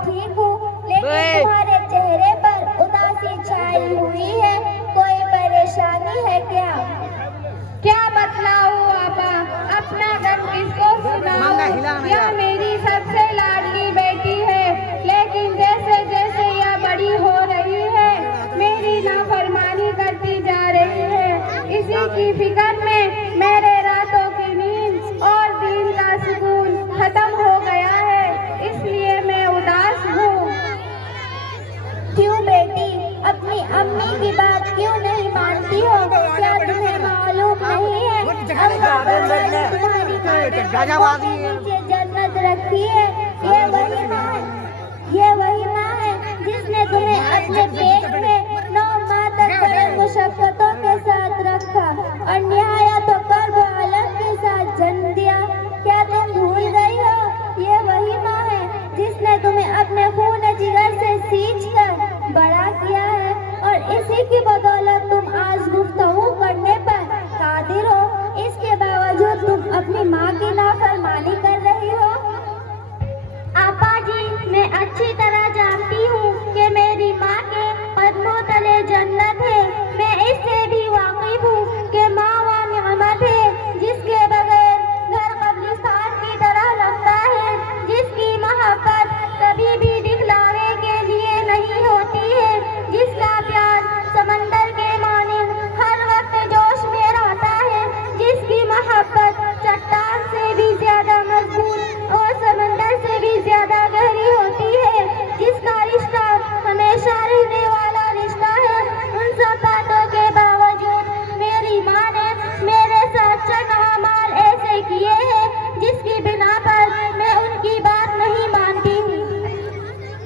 ठीक हूँ, लेकिन तुम्हारे चेहरे पर उदासी छाई हुई है, कोई परेशानी है क्या? क्या बतलाऊं आपा, अपना गम किसको सुनाऊं? यह मेरी सबसे लाडली बेटी है, लेकिन जैसे जैसे यह बड़ी हो रही है, मेरी नाफरमानी करती जा रही है। इसी की फिक्र में मेरे रातों की नींद और दिन का सुकून खत्म हो गया है, इसलिए मैं उदास हूँ। क्यों बेटी, अपनी अम्मी की बात क्यों नहीं मानती हो? क्या तुम्हें मालूम नहीं है अल्लाह ने तुम्हारी नीचे जन्नत रखी है? ये वही माँ है जिसने तुम्हें अपने पेट में 9 माह तक बड़े मुशक्कतों के साथ रखा और निहायत कर्ब अलग के साथ जन्म दिया। क्या तुम भूल गई हो? ये वही माँ है जिसने तुम्हें अपने खून जिगर से सींच कर बड़ा किया है और इसी की बदौलत तुम आज गुफ्तगू करने पर कादिर हो। इसके बावजूद तुम अपनी माँ की नाफरमानी कर रही हो। आपा जी, मैं अच्छी तरह जानती हूँ कि मेरी माँ के कदमों तले जन्नत है। मैं इससे भी वाकिफ हूँ कि माँ वो निअमत है जिसके बगैर घर कब्रिस्तान की तरह लगता है, जिसकी मोहब्बत कभी भी दिखलावे के लिए नहीं होती है, जिसका प्यार समंदर के मानिंद हर वक्त जोश में रहता है, जिसकी मोहब्बत चट्टान से भी ज्यादा मजबूत और समंदर से भी ज्यादा गहरी होती है, जिसका रिश्ता हमेशा रहने वाला रिश्ता है। उन सब बातों के बावजूद मेरी माँ ने मेरे साथ चंद अमाल ऐसे किए हैं जिसकी बिना पर मैं उनकी बात नहीं मानती हूँ।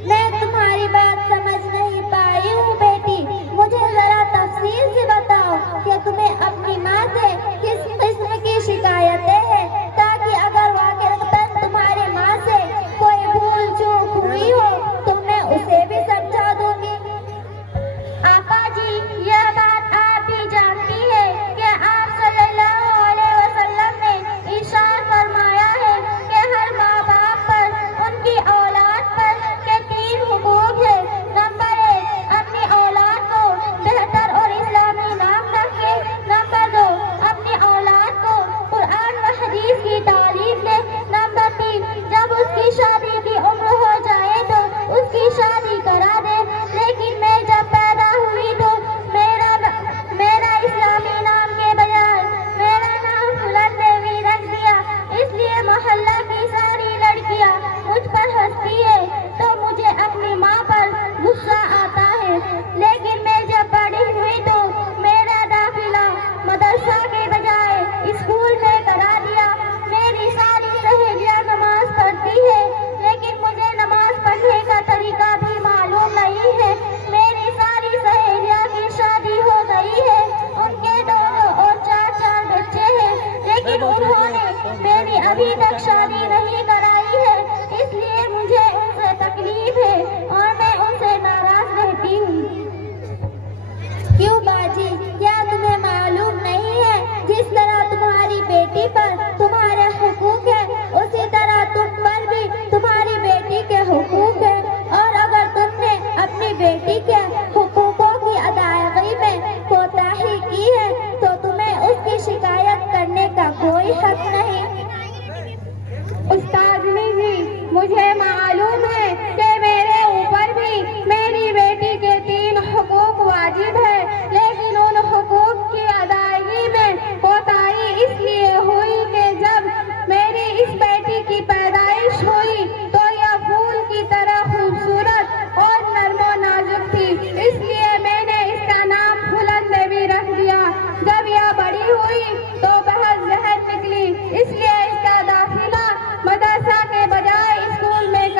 मैं तुम्हारी बात समझ नहीं पाई हूँ बेटी, मुझे जरा तफसील से बताओ कि तुम्हें अपनी माँ से किस किस्म की शिकायतें हैं, ताकि अगर वाकईतन तुम्हारी माँ से कोई भूल चूक हुई हो तो मैं उसे भी समझा दूंगी। आपा जी, यह बात आप भी जानती है कि आप सल्लल्लाहु अलैहि वसल्लम ने इरशाद फरमाया है कि हर माँ बाप पर उनकी औलाद पर के 3 हुकूक है। नंबर 1, अपनी औलाद को बेहतर और इस्लामी नाम रखे। नंबर 2, अपनी औलाद को कुरान व हदीस की तालीम दे। नंबर 3, जब उसकी शादी की उम्र हो जाए तो उसकी शादी करा दे। लेकिन मैं जब पैदा हुई तो मेरा इस्लामी नाम के बजाय मेरा नाम फुलन देवी रख दिया, इसलिए मोहल्ला की सारी लड़कियां मुझ पर हंसती है तो मुझे अपनी माँ पर गुस्सा आता है। लेकिन मैं जब बड़ी हुई तो मेरा दाखिला मदरसा के बजाय स्कूल में करा दिया। मेरी सारी सहेलियां नमाज पढ़ती है, लेकिन मुझे नमाज पढ़ने का तरीका भी मालूम नहीं है। मेरी सारी सहेलियां की शादी हो गई है, उनके 2 और 4 बच्चे हैं, लेकिन उन्होंने मेरी अभी तक शादी नहीं कराई है, इसलिए मुझे उनसे तकलीफ है और मैं उनसे नाराज रहती हूँ। क्यों बाजी, क्या तुम्हें मालूम नहीं है जिस तरह तुम्हारी बेटी पर तुम्हारे हुकूक है, उसी तरह तुम पर भी तुम्हारी बेटी के हुकूक है, और अगर तुमने अपनी बेटी के हुकूकों की अदायगी में कोताही की है तो तुम्हें उसकी शिकायत करने का कोई हक नहीं। उस्तादनी जी, मुझे मालूम है कि मेरे ऊपर भी मेरी बेटी के 3 हुकूक वाजिब है, लेकिन उन हुकूक की अदायगी में कोताही इसलिए हुई कि जब मेरी इस बेटी की पैदाइश हुई तो यह फूल की तरह खूबसूरत और नर्मो नाजुक थी, इसलिए मैंने इसका नाम फुलन देवी रख दिया। जब यह बड़ी हुई तो बहुत जहर निकली, इसलिए इसका दाखिला मदरसा के बजाय स्कूल में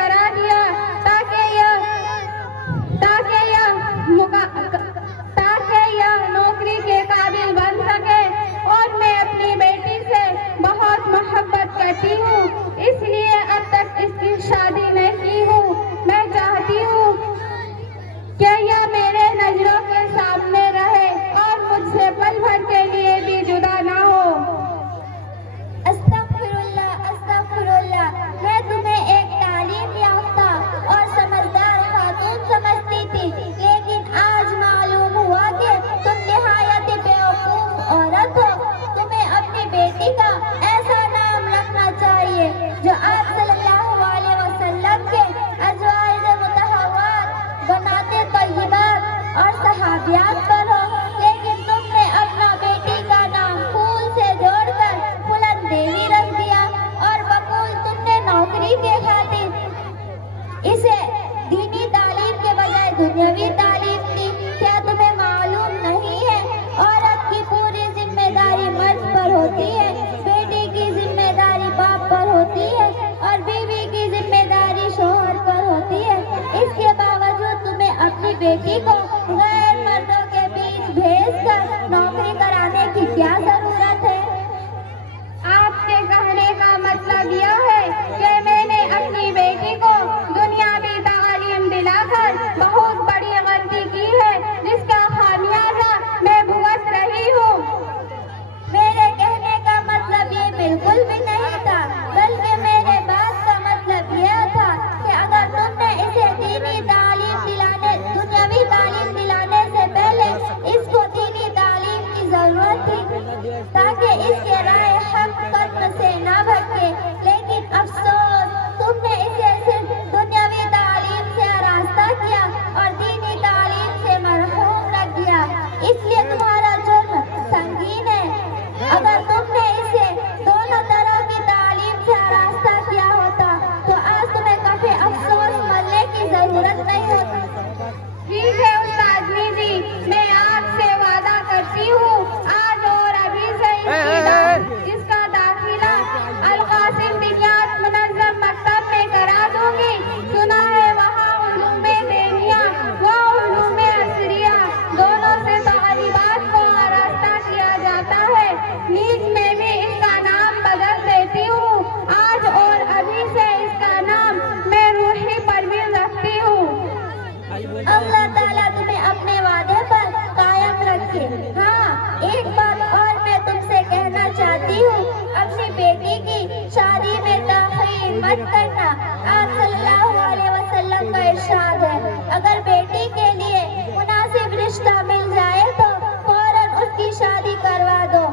اگر بیٹی کے لیے مناسب رشتہ مل جائے تو فوراً اس کی شادی کروا دو۔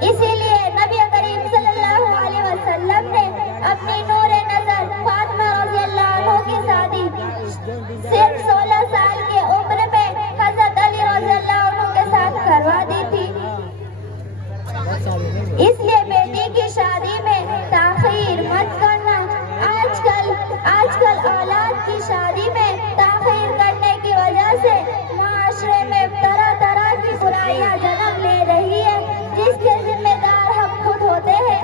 اسی لیے نبی کریم صلی اللہ علیہ وسلم نے اپنی نور نظر فاطمہ رضی اللہ عنہ کی شادی صرف 16 سال کی عمر میں حضرت علی رضی اللہ عنہ کے ساتھ کروا دی تھی۔ اس لیے بیٹی کی شادی میں تاخیر مت کرنا۔ آج کل اولاد کی شادی میں تاخیر کرنے کی وجہ سے معاشرے میں طرح طرح کی برائیاں جنم لے رہی ہے، جس کے ذمہ دار ہم خود ہوتے ہیں۔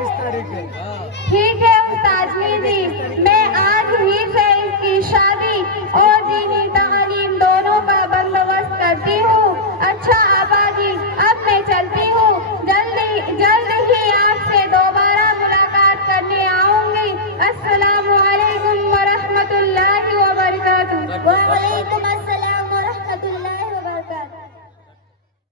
ٹھیک ہے استاد جی، میں آج ہی سے اس کی شادی اور دینی تعلیم دونوں کا بندوبست کرتی ہوں۔ اچھا آبا جی، اب میں چلتی ہوں، جلد ہی آپ سے دوبارہ ملاقات کرنے آؤں گی۔ السلام علیکم ورحمۃ اللہ وبرکاتہ۔ وعلیکم السلام